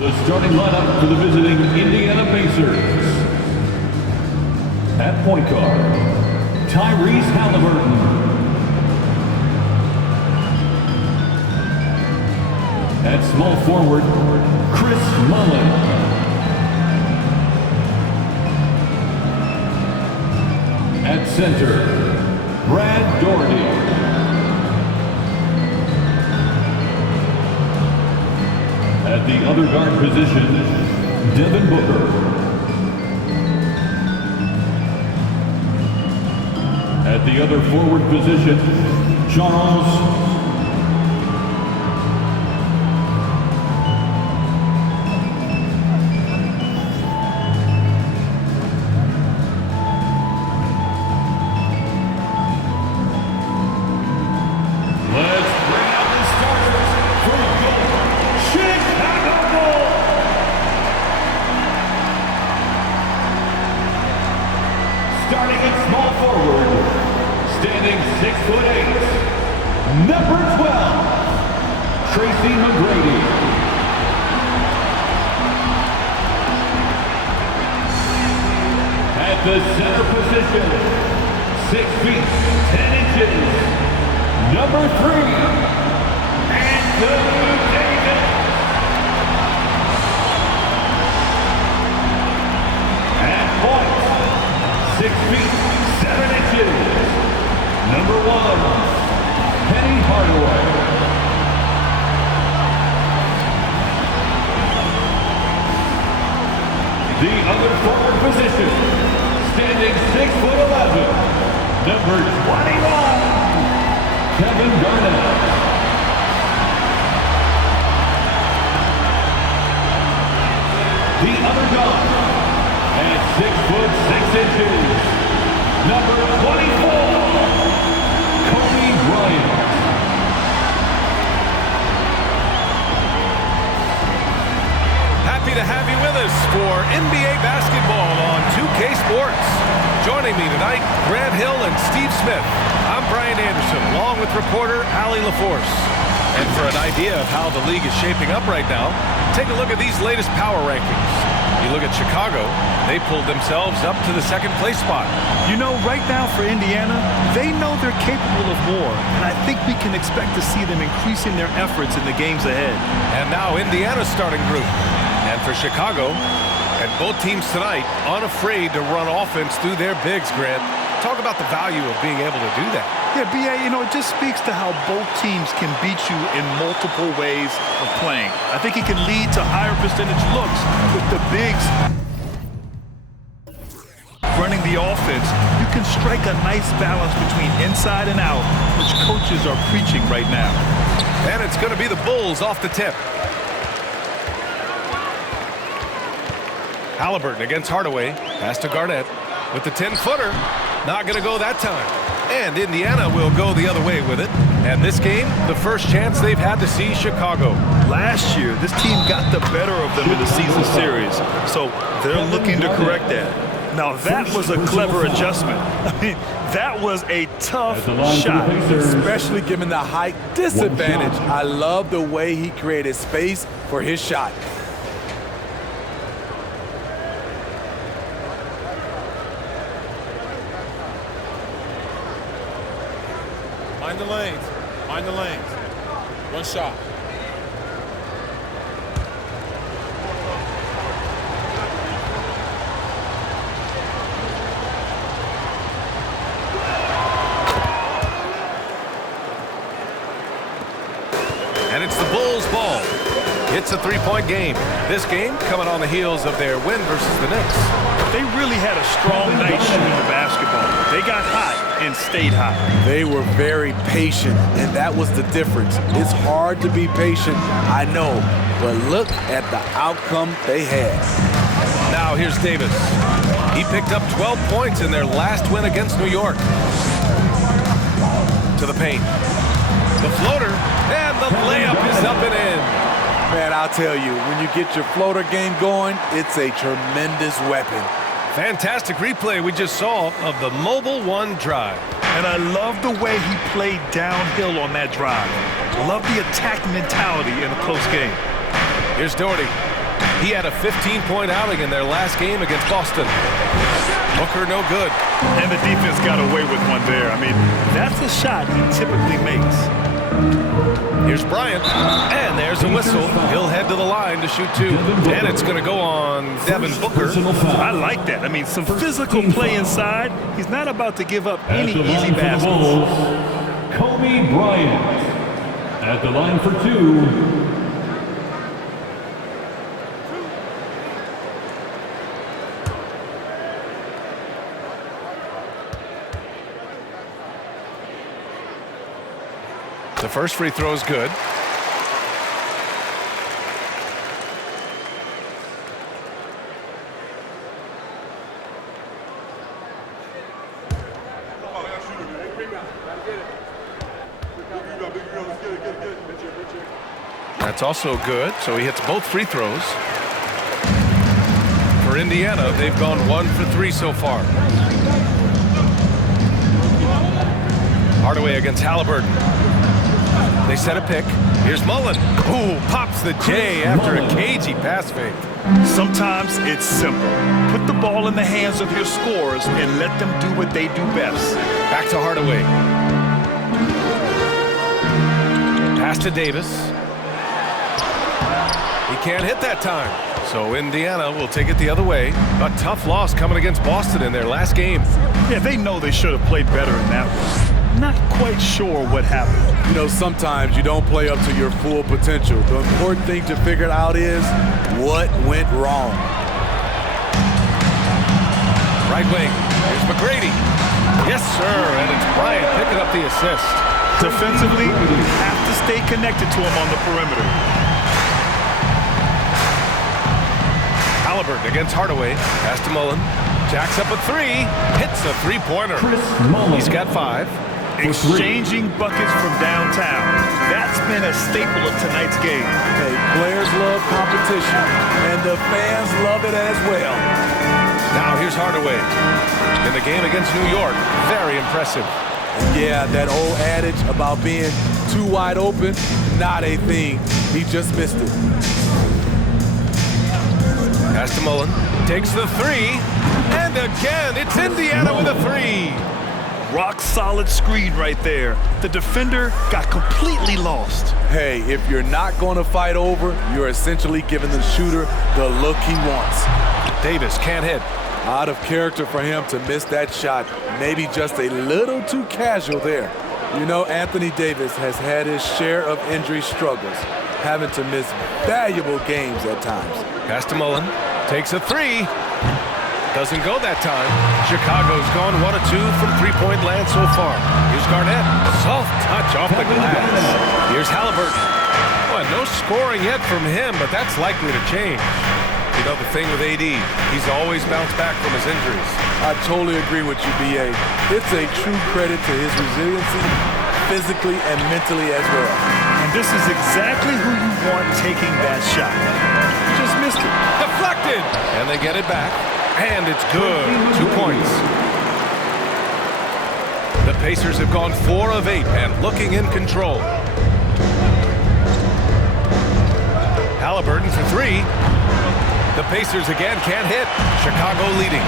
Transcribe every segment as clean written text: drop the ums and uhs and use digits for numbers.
The starting lineup for the visiting Indiana Pacers. At point guard, Tyrese Halliburton. At small forward, Chris Mullin. At center, Brad Daugherty. At the other guard position, Devin Booker. At the other forward position, Charles. Starting at small forward, standing 6'8", number 12, Tracy McGrady. At the center position, 6 feet 10 inches, number 3, Anthony Davis. At point, 6 feet 7 inches, number 1, Penny Hardaway. The other forward position, standing 6'11", number 21, Kevin Garnett. The other guard, at 6'6", number 24, Kobe Bryant. Happy to have you with us for NBA basketball on 2K Sports. Joining me tonight, Grant Hill and Steve Smith. I'm Brian Anderson, along with reporter Allie LaForce. And for an idea of how the league is shaping up right now, take a look at these latest power rankings. You look at Chicago, they pulled themselves up to the second place spot. You know, right now for Indiana, they know they're capable of more, and I think we can expect to see them increasing their efforts in the games ahead. And now Indiana's starting group. And for Chicago, and both teams tonight unafraid to run offense through their bigs, Grant. Talk about the value of being able to do that. Yeah, B.A., you know, it just speaks to how both teams can beat you in multiple ways of playing. I think it can lead to higher percentage looks with the bigs running the offense. You can strike a nice balance between inside and out, which coaches are preaching right now. And it's going to be the Bulls off the tip. Halliburton against Hardaway. Pass to Garnett with the 10-footer. Not going to go that time. And Indiana will go the other way with it. And this game, the first chance they've had to see Chicago. Last year, this team got the better of them in the season series. So they're looking to correct that. Now, that was a clever adjustment. I mean, that was a tough shot. Especially given the height disadvantage. I love the way he created space for his shot. Mind the lanes. Mind the lanes. One shot. And it's the Bulls' ball. It's a three-point game. This game coming on the heels of their win versus the Knicks. They really had a strong night shooting the basketball. They got hot and stayed hot. They were very patient, and that was the difference. It's hard to be patient, I know, but look at the outcome they had. Now here's Davis. He picked up 12 points in their last win against New York. To the paint. The floater, and the layup is up and in. Man, I'll tell you, when you get your floater game going, it's a tremendous weapon. Fantastic replay we just saw of the Mobile One drive. And I love the way he played downhill on that drive. Love the attack mentality in a close game. Here's Daugherty. He had a 15-point outing in their last game against Boston. Booker no good. And the defense got away with one there. I mean, that's a shot he typically makes. Here's Bryant, and there's a whistle. He'll head to the line to shoot two. And it's going to go on Devin Booker. I like that. I mean, some physical play inside. He's not about to give up any easy baskets. Kobe Bryant at the line for two. The first free throw is good. That's also good. So he hits both free throws. For Indiana, they've gone 1 for 3 so far. Hardaway against Halliburton. They set a pick. Here's Mullen. Ooh, pops the J after a cagey pass fake. Sometimes it's simple. Put the ball in the hands of your scorers and let them do what they do best. Back to Hardaway. Pass to Davis. He can't hit that time. So Indiana will take it the other way. A tough loss coming against Boston in their last game. Yeah, they know they should have played better in that one. Not quite sure what happened. You know, sometimes you don't play up to your full potential. The important thing to figure out is what went wrong. Right wing. Here's McGrady. Yes, sir. And it's Bryant picking up the assist. Defensively, you have to stay connected to him on the perimeter. Halliburton against Hardaway. Pass to Mullen. Jacks up a three. Hits a three-pointer. He's got 5. Exchanging buckets from downtown. That's been a staple of tonight's game. Hey, players love competition, and the fans love it as well. Now here's Hardaway. In the game against New York, very impressive. Yeah, that old adage about being too wide open, not a thing. He just missed it. Pass to Mullen. Takes the 3. And again, it's Indiana with a 3. Rock solid screen right there. The defender got completely lost. Hey, if you're not going to fight over, you're essentially giving the shooter the look he wants. Davis can't hit. Out of character for him to miss that shot. Maybe just a little too casual there. You know, Anthony Davis has had his share of injury struggles, having to miss valuable games at times. Pass to Mullen. Takes a 3. Doesn't go that time. Chicago's gone 1 of 2 from three-point land so far. Here's Garnett. Soft touch off the glass. Here's Halliburton. Well, no scoring yet from him, but that's likely to change. You know, the thing with AD, he's always bounced back from his injuries. I totally agree with you, B.A. It's a true credit to his resiliency, physically and mentally as well. And this is exactly who you want taking that shot. You just missed it. Deflected! And they get it back. And it's good. 2 points. The Pacers have gone 4 of 8 and looking in control. Halliburton for 3. The Pacers again can't hit. Chicago leading.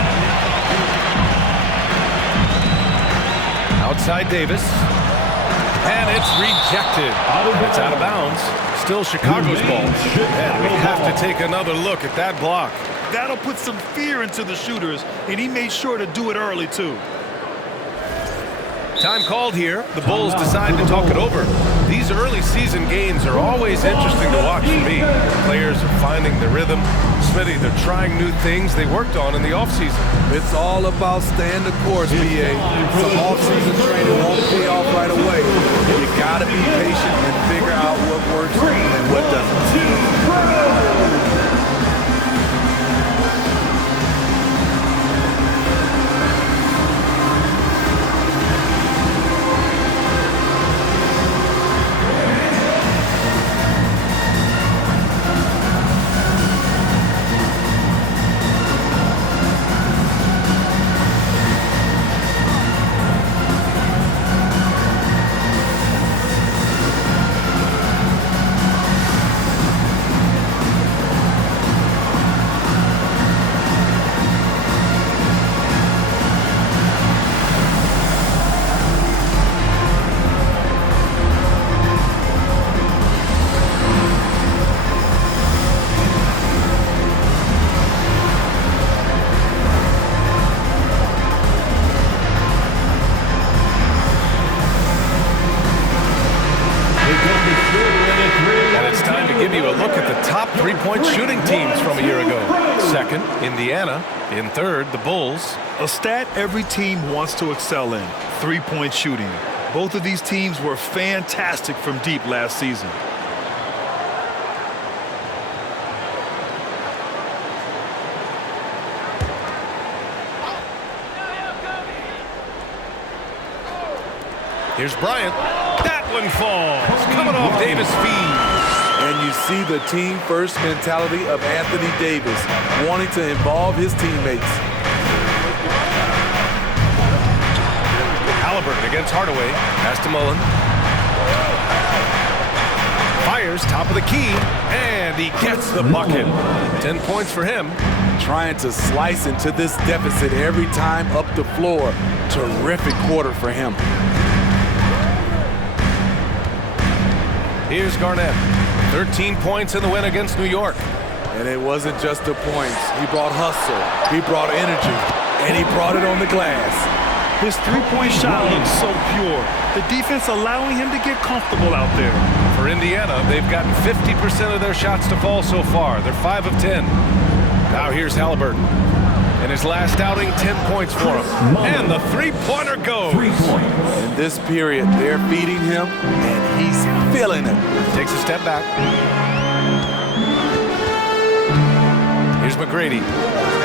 Outside Davis. And it's rejected. It's out of bounds. Still Chicago's ball. And we have to take another look at that block. That'll put some fear into the shooters, and he made sure to do it early, too. Time called here. The Bulls decide to talk it over. These early season games are always interesting to watch for me. Players are finding their rhythm. Smitty, they're trying new things they worked on in the offseason. It's all about staying the course, B.A. Some off-season training won't pay off right away. You gotta be patient and figure out what works and what doesn't. teams from a year ago. Second, Indiana. In third, the Bulls. A stat every team wants to excel in, three-point shooting. Both of these teams were fantastic from deep last season. Here's Bryant. That one falls. Coming off Davis' feed. And you see the team-first mentality of Anthony Davis, wanting to involve his teammates. Halliburton against Hardaway. Pass to Mullen. Fires top of the key, and he gets the bucket. 10 points for him. Trying to slice into this deficit every time up the floor. Terrific quarter for him. Here's Garnett. 13 points in the win against New York. And it wasn't just the points. He brought hustle, he brought energy, and he brought it on the glass. His three-point shot looks so pure. The defense allowing him to get comfortable out there. For Indiana, they've gotten 50% of their shots to fall so far. They're 5 of 10. Now here's Halliburton. In his last outing, 10 points for him. And the three-pointer goes. 3 points. In this period, they're feeding him, and he's feeling it. Takes a step back. Here's McGrady.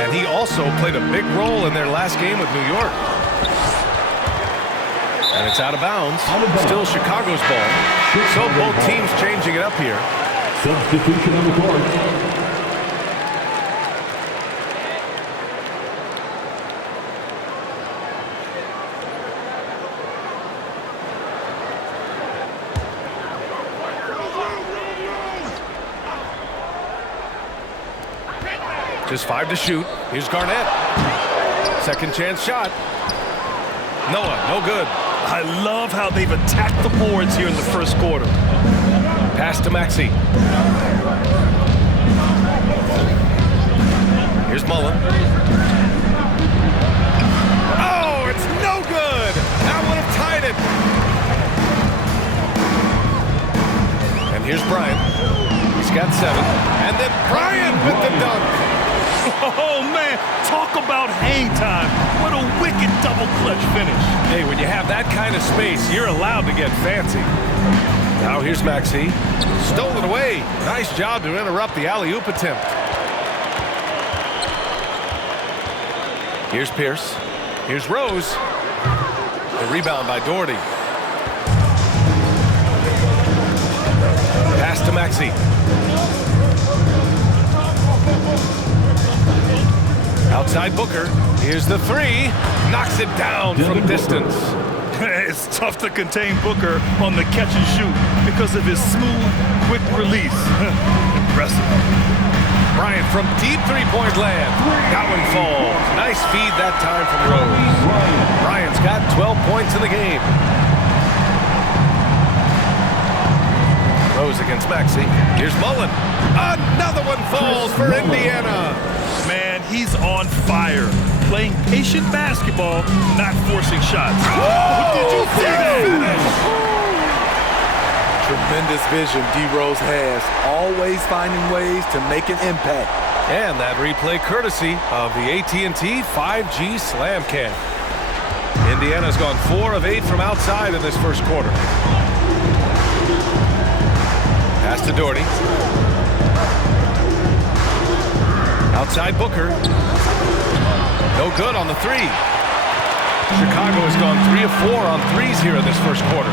And he also played a big role in their last game with New York. And it's out of bounds. Still Chicago's ball. So both teams changing it up here. Substitution on the court. Just 5 to shoot. Here's Garnett. Second chance shot. Noah, no good. I love how they've attacked the boards here in the first quarter. Pass to Maxey. Here's Mullen. Oh, it's no good. That would have tied it. And here's Bryant. He's got 7. And then Bryant with the dunk. Oh, man, talk about hang time. What a wicked double clutch finish. Hey, when you have that kind of space, you're allowed to get fancy. Now here's Maxey. Stole it away. Nice job to interrupt the alley-oop attempt. Here's Pierce. Here's Rose. The rebound by Doherty. Pass to Maxey. Outside Booker. Here's the 3. Knocks it down from distance. It's tough to contain Booker on the catch and shoot because of his smooth, quick release. Impressive. Bryant from deep three-point land. That one falls. Nice feed that time from Rose. Bryant's got 12 points in the game. Rose against Maxey. Here's Mullen. Another one falls for Indiana. Man, he's on fire. Playing patient basketball, not forcing shots. Oh, did you see that? Tremendous vision D. Rose has, always finding ways to make an impact. And that replay courtesy of the AT&T 5G Slam Cam. Indiana's gone 4 of 8 from outside in this first quarter. Pass to Doherty. Outside Booker. No good on the 3. Chicago has gone 3 of 4 on threes here in this first quarter.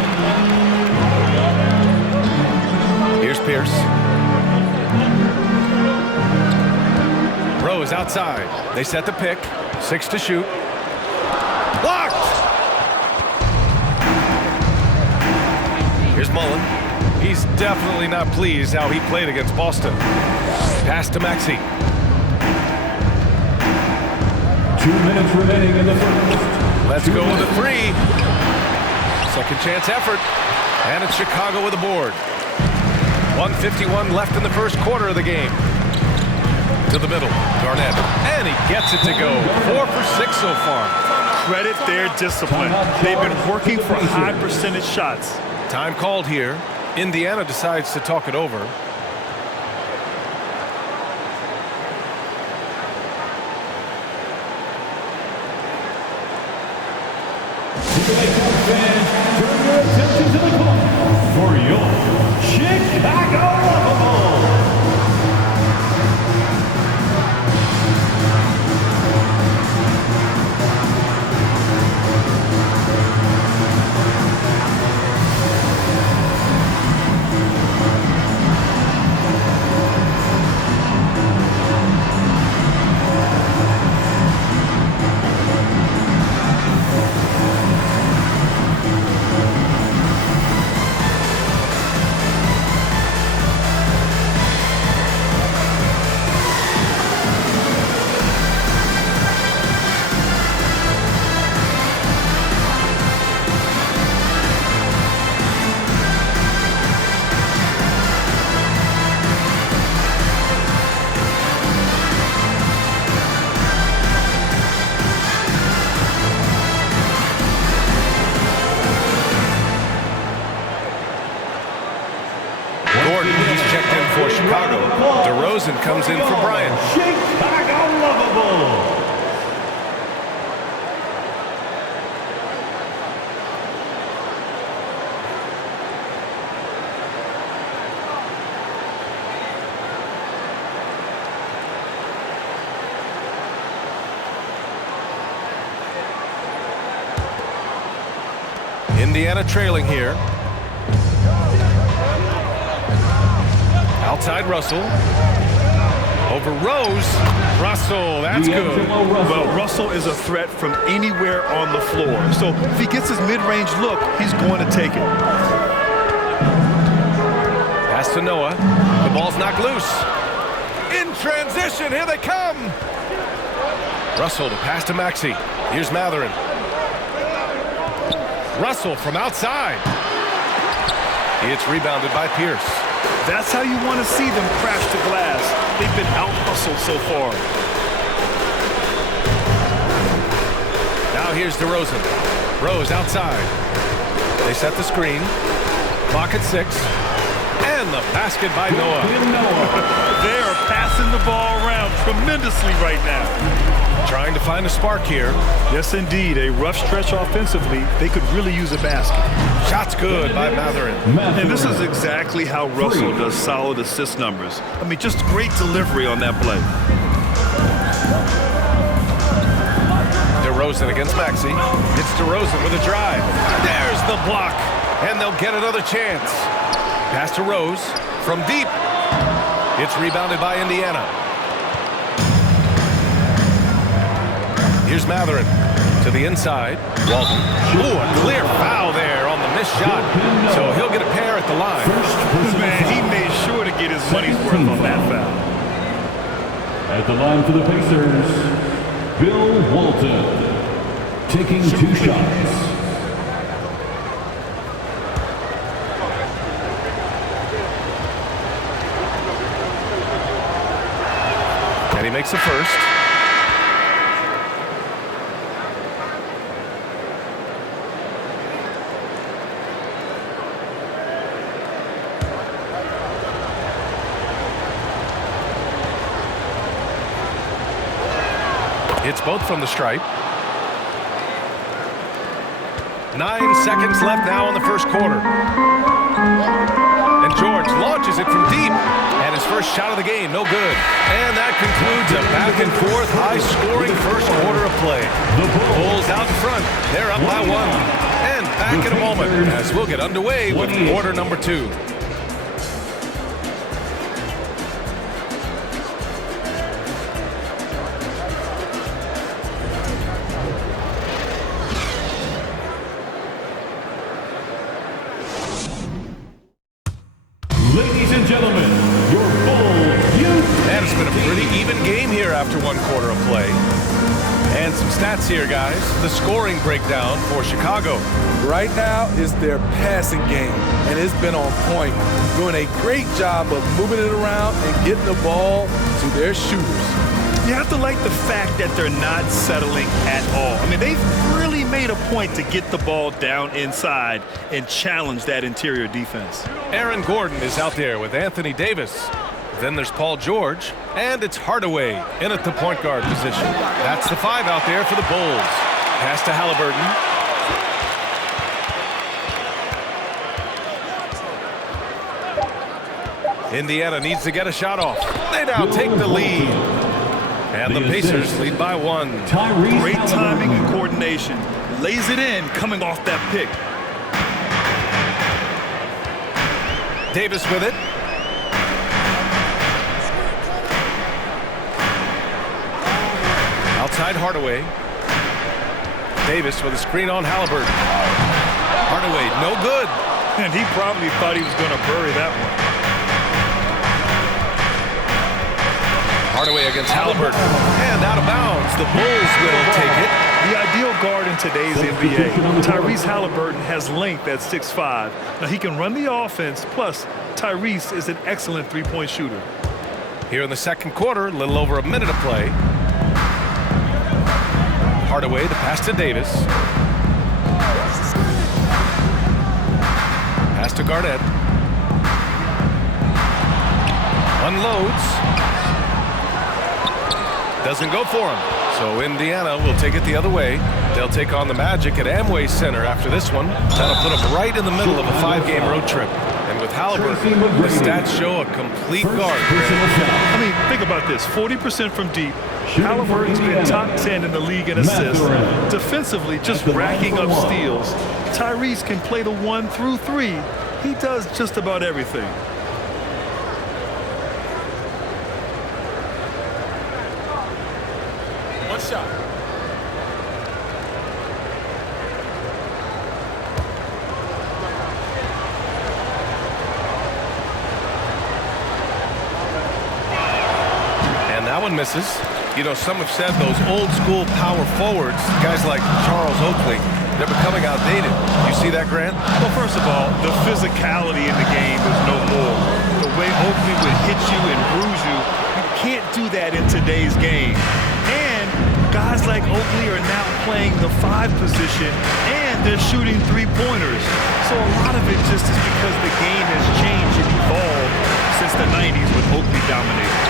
Here's Pierce. Rose outside. They set the pick. 6 to shoot. Blocked! Here's Mullen. He's definitely not pleased how he played against Boston. Pass to Maxey. 2 minutes remaining in the first. Let's go with a 3. Second chance effort. And it's Chicago with a board. 1:51 left in the first quarter of the game. To the middle. Garnett. And he gets it to go. 4 for 6 so far. Credit their discipline. They've been working for high percentage shots. Time called here. Indiana decides to talk it over. fans, turn your attention to the clock for your Chicago Lovables. For Chicago, DeRozan comes in for Bryant. Chicago Lovables. Indiana trailing here. Outside Russell. Over Rose. Russell, that's good. Well, Russell is a threat from anywhere on the floor. So if he gets his mid-range look, he's going to take it. Pass to Noah. The ball's knocked loose. In transition, here they come. Russell to pass to Maxey. Here's Mathurin. Russell from outside. It's rebounded by Pierce. That's how you want to see them crash the glass. They've been out-hustled so far. Now here's DeRozan. Rose outside. They set the screen. Clock at 6. And the basket by Noah. They are passing the ball around tremendously right now. Trying to find a spark here. Yes, indeed. A rough stretch offensively. They could really use a basket. Shot's good by Mathurin. And this is exactly how Russell does solid assist numbers. I mean, just great delivery on that play. DeRozan against Maxey. It's DeRozan with a drive. There's the block. And they'll get another chance. Pass to Rose from deep. It's rebounded by Indiana. Here's Mathurin to the inside. Walton. Ooh, a clear foul there on the missed shot. So he'll get a pair at the line. Man, he made sure to get his money's worth on that foul. At the line for the Pacers, Bill Walton, taking 2 shots. And he makes the first. It's both from the stripe. 9 seconds left now in the first quarter. And George launches it from deep. And his first shot of the game, no good. And that concludes a back-and-forth, high-scoring first quarter of play. The Bulls out in front. They're up by 1. And back in a moment as we'll get underway with quarter number 2. Ladies and gentlemen, your Bulls youth. And it's been a pretty even game here after 1 quarter of play. And some stats here, guys. The scoring breakdown for Chicago. Right now is their passing game, and it's been on point. Doing a great job of moving it around and getting the ball to their shooters. You have to like the fact that they're not settling at all. I mean, they've really made a point to get the ball down inside and challenge that interior defense. Aaron Gordon is out there with Anthony Davis. Then there's Paul George, and it's Hardaway in at the point guard position. That's the 5 out there for the Bulls. Pass to Halliburton. Indiana needs to get a shot off. They now take the lead. And the Pacers lead by 1. Great timing and coordination. Lays it in coming off that pick. Davis with it. Outside Hardaway. Davis with a screen on Halliburton. Hardaway, no good. And he probably thought he was going to bury that one. Hardaway against Halliburton. And out of bounds. The Bulls will take it. The ideal guard in today's NBA, Tyrese Halliburton, has length at 6'5". Now he can run the offense, plus Tyrese is an excellent three-point shooter. Here in the second quarter, a little over a minute of play. Hardaway, the pass to Davis. Pass to Garnett. Unloads. Doesn't go for him. So Indiana will take it the other way. They'll take on the Magic at Amway Center after this one. That'll put them right in the middle of a 5-game road trip. And with Halliburton, the stats show a complete guard. I mean, think about this. 40% from deep. Halliburton's been top 10 in the league in assists. Defensively, just racking up steals. Tyrese can play the 1 through 3. He does just about everything. One shot. And that one misses. You know, some have said those old school power forwards, guys like Charles Oakley, they're becoming outdated. You see that, Grant? Well, first of all, the physicality in the game is no more. The way Oakley would hit you and bruise you, you can't do that in today's game. And guys like Oakley are now playing the 5 position, and they're shooting 3-pointers. So a lot of it just is because the game has changed and evolved since the 90s when Oakley dominated.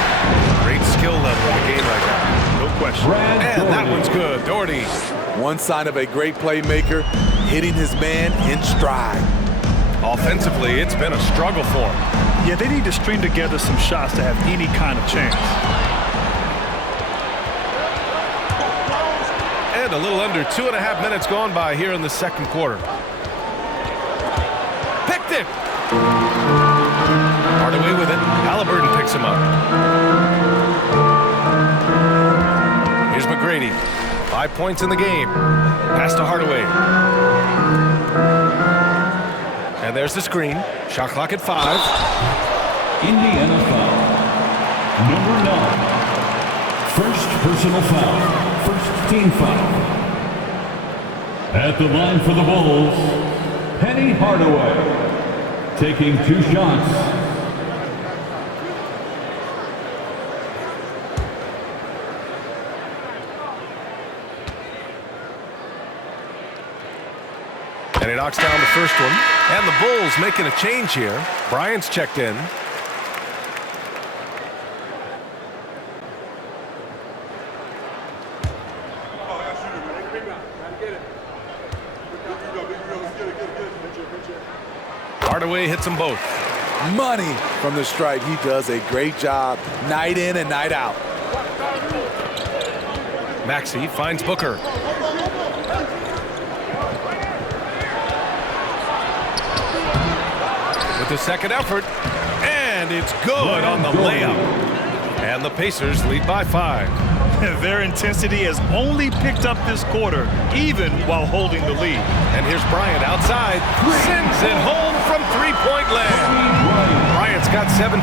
Great skill level in the game right now. No question. And that one's good. Doherty. One sign of a great playmaker, hitting his man in stride. Offensively, it's been a struggle for him. Yeah, they need to string together some shots to have any kind of chance. And a little under 2.5 minutes gone by here in the second quarter. Picked it. Hardaway with it. Halliburton picks him up. Here's McGrady. 5 points in the game. Pass to Hardaway. And there's the screen. Shot clock at 5. Indiana foul. Number 9. First personal foul. First team foul. At the line for the Bulls, Penny Hardaway. Taking 2 shots. And he knocks down the first one. And the Bulls making a change here. Bryant's checked in. Hardaway hits them both. Money from the stripe. He does a great job night in and night out. Maxey finds Booker. With the second effort, and it's good on the layup. And the Pacers lead by 5. Their intensity has only picked up this quarter, even while holding the lead. And here's Bryant outside, sends it home from 3-point land. Bryant's got 17.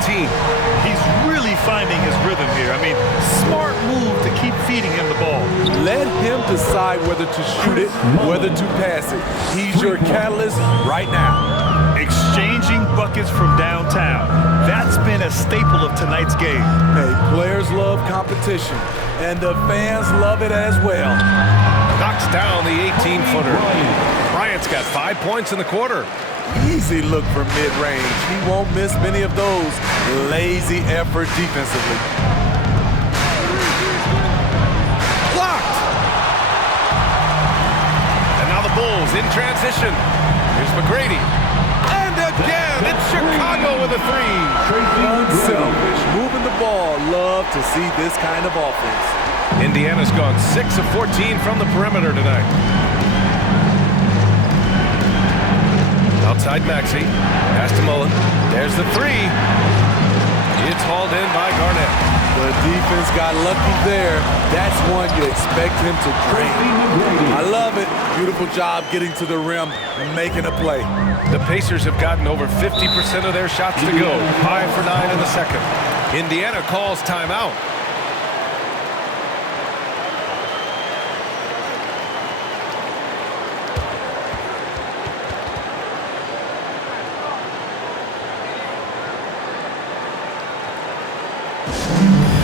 He's really finding his rhythm here. I mean, smart move to keep feeding him the ball. Let him decide whether to shoot it, whether to pass it. He's your catalyst right now. Exchanging buckets from downtown. That's been a staple of tonight's game. Hey, players love competition, and the fans love it as well. Knocks down the 18-footer. Bryant's got 5 points in the quarter. Easy look from mid-range. He won't miss many of those. Lazy effort defensively. Blocked! And now the Bulls in transition. Here's McGrady. And again, it's Chicago with a three. Unselfish, moving the ball. Love to see this kind of offense. Indiana's gone 6 of 14 from the perimeter tonight. Outside Maxey. Pass to Mullen. There's the three. It's hauled in by Garnett. The defense got lucky there. That's one you expect him to drain. I love it. Beautiful job getting to the rim and making a play. The Pacers have gotten over 50% of their shots to go. 5 for 9 in the second. Indiana calls timeout.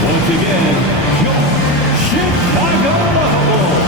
Once again, your Chicago Bulls.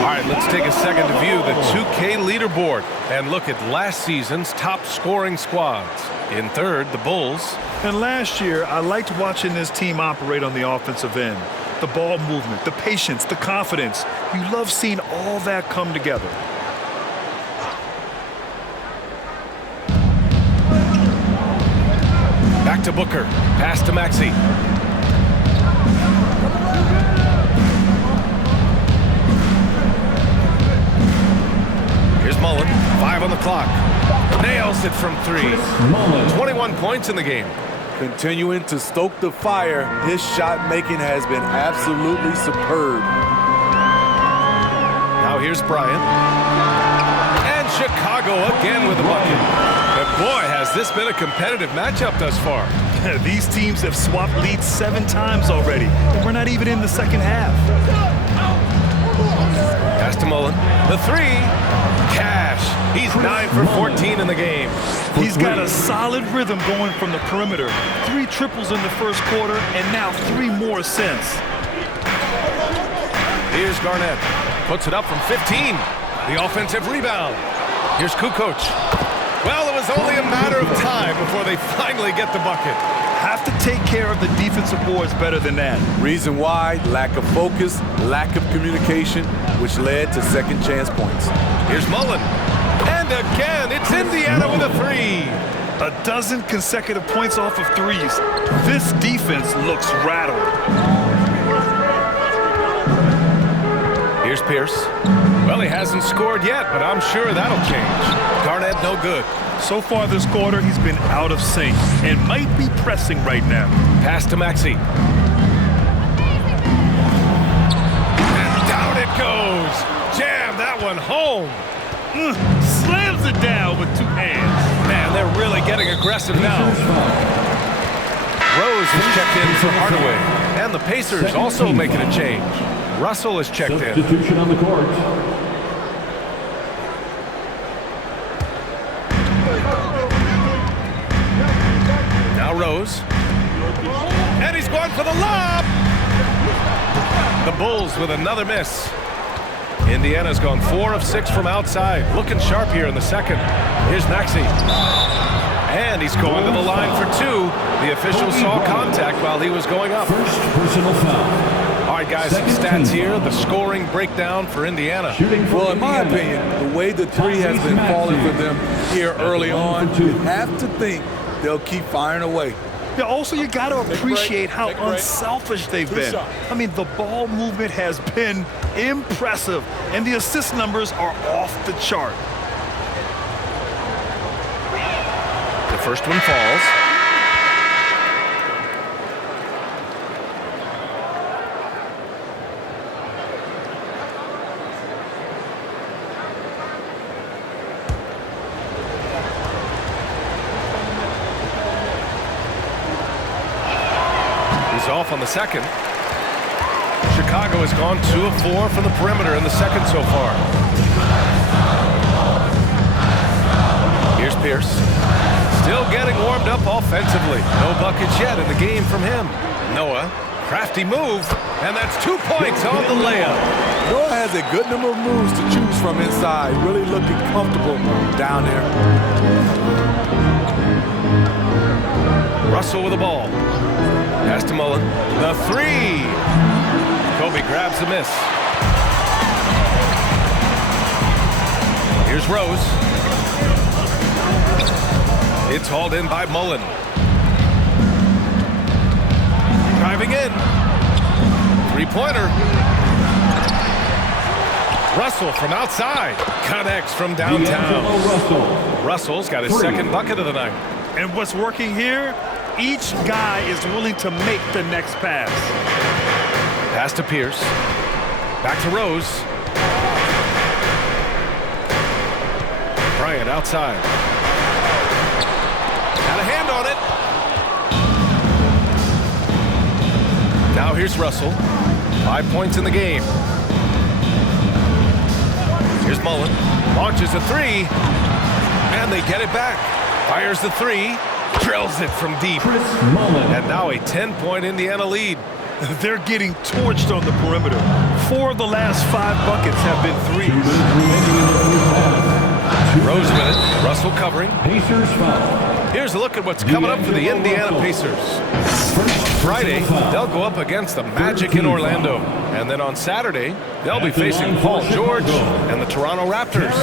All right, let's take a second to view the 2K leaderboard and look at last season's top scoring squads. In third, the Bulls. And last year, I liked watching this team operate on the offensive end. The ball movement, the patience, the confidence. You love seeing all that come together. Back to Booker. Pass to Maxey. Here's Mullen. 5 on the clock. Nails it from 3. 21 points in the game. Continuing to stoke the fire, his shot making has been absolutely superb. Now here's Bryant. And Chicago again with a bucket. But boy, has this been a competitive matchup thus far. These teams have swapped leads 7 times already. We're not even in the second half. Pass to Mullen. The 3. Cash. He's 9 for 14 in the game. He's got a solid rhythm going from the perimeter. 3 triples in the first quarter, and now 3 more since. Here's Garnett. Puts it up from 15. The offensive rebound. Here's Kukoc. Well, it was only a matter of time before they finally get the bucket. Have to take care of the defensive boards better than that. Reason why, lack of focus, lack of communication, which led to second chance points. Here's Mullen. And again, it's Indiana with a 3. A dozen consecutive points off of 3s. This defense looks rattled. Here's Pierce. Well, he hasn't scored yet, but I'm sure that'll change. Garnett, no good. So far this quarter, he's been out of sync and might be pressing right now. Pass to Maxey. And down it goes. Jam that one home. Slams it down with 2 hands. Man, they're really getting aggressive now. Rose is checked in for Hardaway. And the Pacers also making a change. Russell is checked in. Substitution on the court. Now Rose. And he's going for the lob. The Bulls with another miss. Indiana's gone 4 of 6 from outside. Looking sharp here in the second. Here's Maxey. And he's going to the line for 2. The official saw contact while he was going up. First personal foul. All right, guys, some stats here. The scoring breakdown for Indiana. Well, in my opinion, the way the 3 has been falling for them here early on, you have to think they'll keep firing away. Yeah, also, you got to appreciate how unselfish they've been. I mean, the ball movement has been impressive, and the assist numbers are off the chart. first one falls. He's off on the second. Chicago has gone 2 of 4 from the perimeter in the second so far. Here's Pierce. Still getting warmed up offensively. No buckets yet in the game from him. Noah, crafty move, and that's 2 points on the layup. Noah has a good number of moves to choose from inside. Really looking comfortable down there. Russell with the ball. Pass to Mullen. The 3. Kobe grabs the miss. Here's Rose. It's hauled in by Mullen. Driving in. 3-pointer. Russell from outside. Connects from downtown. Russell's got his second bucket of the night. And what's working here? Each guy is willing to make the next pass. Pass to Pierce. Back to Rose. Bryant outside. Got a hand on it. Now here's Russell. 5 points in the game. Here's Mullen. Launches a 3. And they get it back. Fires the 3. Drills it from deep. And now a 10-point Indiana lead. They're getting torched on the perimeter. 4 of the last 5 buckets have been threes. Rose with it. Russell covering. Pacers foul. Here's a look at what's coming up for the Indiana Pacers. Friday, they'll go up against the Magic in Orlando. And then on Saturday, they'll be facing Paul George and the Toronto Raptors.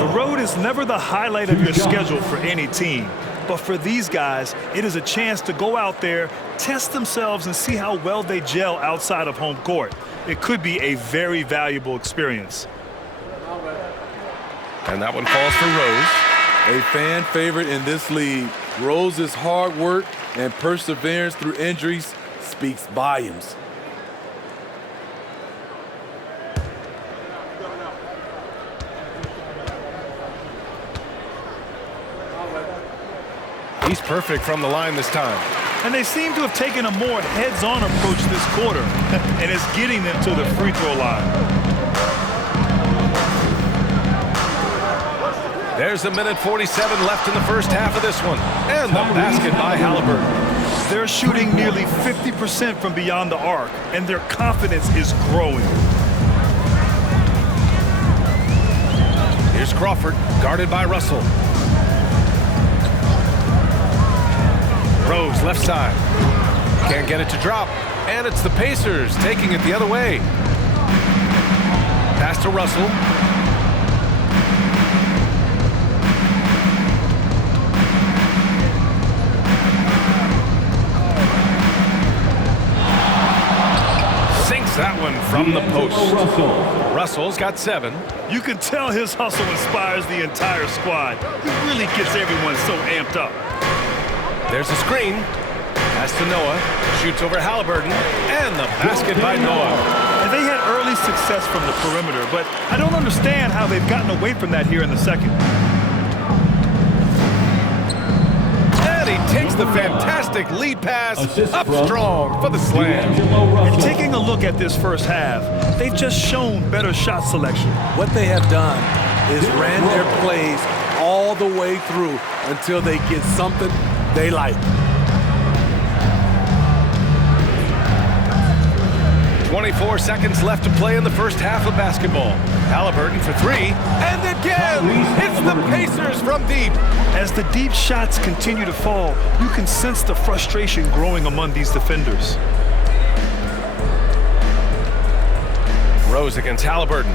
The road is never the highlight of your schedule for any team. But for these guys, it is a chance to go out there, test themselves, and see how well they gel outside of home court. It could be a very valuable experience. And that one falls for Rose. A fan favorite in this league. Rose's hard work and perseverance through injuries speaks volumes. He's perfect from the line this time. And they seem to have taken a more heads-on approach this quarter, and it's getting them to the free throw line. There's a minute 47 left in the first half of this one. And the basket by Halliburton. They're shooting nearly 50% from beyond the arc, and their confidence is growing. Here's Crawford, guarded by Russell. Rose, left side. Can't get it to drop. And it's the Pacers taking it the other way. Pass to Russell. Sinks that one from the post. Russell's got 7. You can tell his hustle inspires the entire squad. He really gets everyone so amped up. There's a screen. Pass to Noah. Shoots over Halliburton. And the basket by Noah. And they had early success from the perimeter, but I don't understand how they've gotten away from that here in the second. And he takes the fantastic lead pass up strong for the slam. And taking a look at this first half, they've just shown better shot selection. What they have done is ran their plays all the way through until they get something they like. 24 seconds left to play in the first half of basketball. Halliburton for 3. And again, it's the Pacers from deep. As the deep shots continue to fall, you can sense the frustration growing among these defenders. Rose against Halliburton.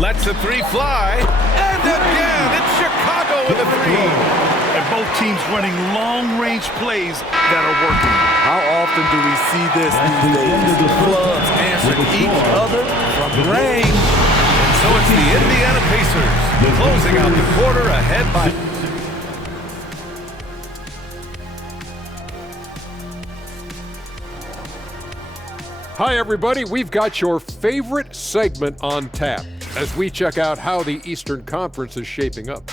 Lets the 3 fly. And again, it's Chicago with a 3. And both teams running long-range plays that are working. How often do we see this these days? Clubs answering each other from rain. So it's the Indiana Pacers closing out the quarter ahead by Hi, everybody. We've got your favorite segment on tap as we check out how the Eastern Conference is shaping up.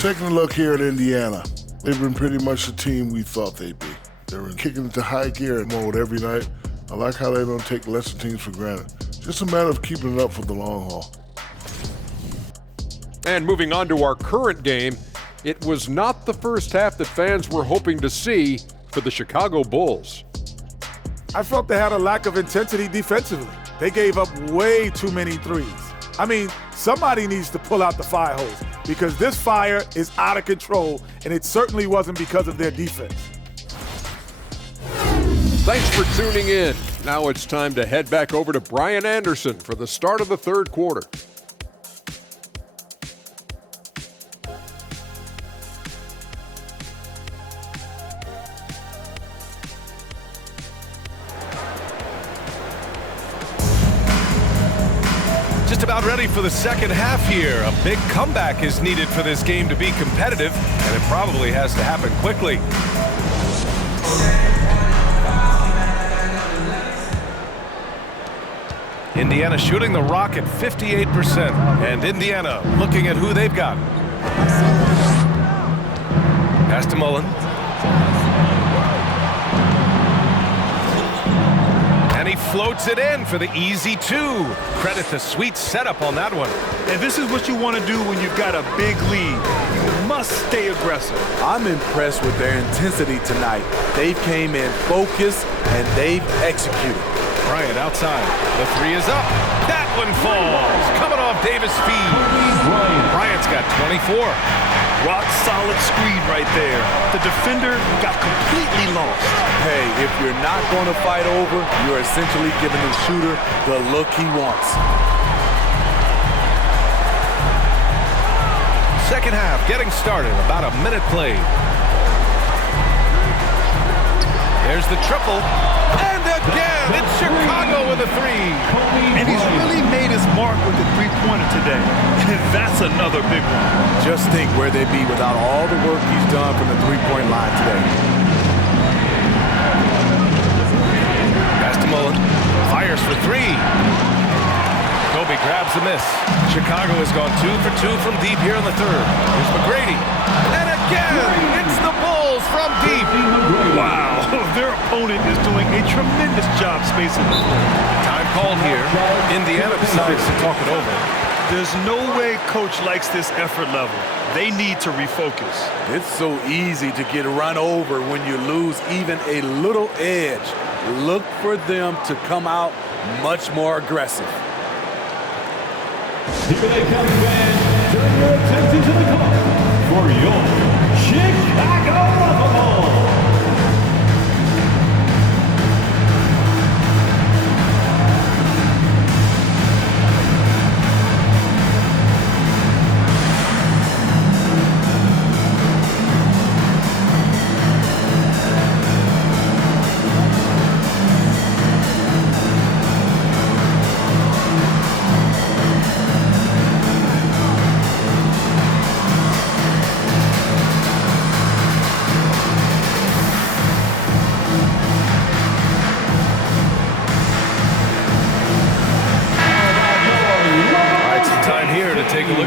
Taking a look here at Indiana, they've been pretty much the team we thought they'd be. They're kicking into high gear mode every night. I like how they don't take lesser teams for granted. Just a matter of keeping it up for the long haul. And moving on to our current game, it was not the first half that fans were hoping to see for the Chicago Bulls. I felt they had a lack of intensity defensively. They gave up way too many threes. I mean, somebody needs to pull out the fire hose because this fire is out of control, and it certainly wasn't because of their defense. Thanks for tuning in. Now it's time to head back over to Brian Anderson for the start of the third quarter. Just about ready for the second half here. A big comeback is needed for this game to be competitive, and it probably has to happen quickly. Indiana shooting the rock at 58%, and Indiana looking at who they've got. Pass to Mullen. And he floats it in for the easy two. Credit the sweet setup on that one. And this is what you want to do when you've got a big lead. You must stay aggressive. I'm impressed with their intensity tonight. They came in focused and they've executed. Bryant outside. The three is up. That one falls. Coming off Davis' feed. Bryant's got 24. Rock solid screen right there. The defender got completely lost. Hey, if you're not going to fight over, you're essentially giving the shooter the look he wants. Second half getting started. About a minute played. There's the triple. And again, it's Chicago with a three. And he's really made his mark with the three-pointer today. That's another big one. Just think where they'd be without all the work he's done from the three-point line today. Pass to Mullen. Fires for three. Kobe grabs the miss. Chicago has gone 2 for 2 from deep here in the third. Here's McGrady. And again, it's the Bulls from deep. Wow, their opponent is doing a tremendous job spacing the floor. Time called here. Indiana decides to talk it over. There's no way coach likes this effort level. They need to refocus. It's so easy to get run over when you lose even a little edge. Look for them to come out much more aggressive. Here they come, fans. Turn your attention to the clock for your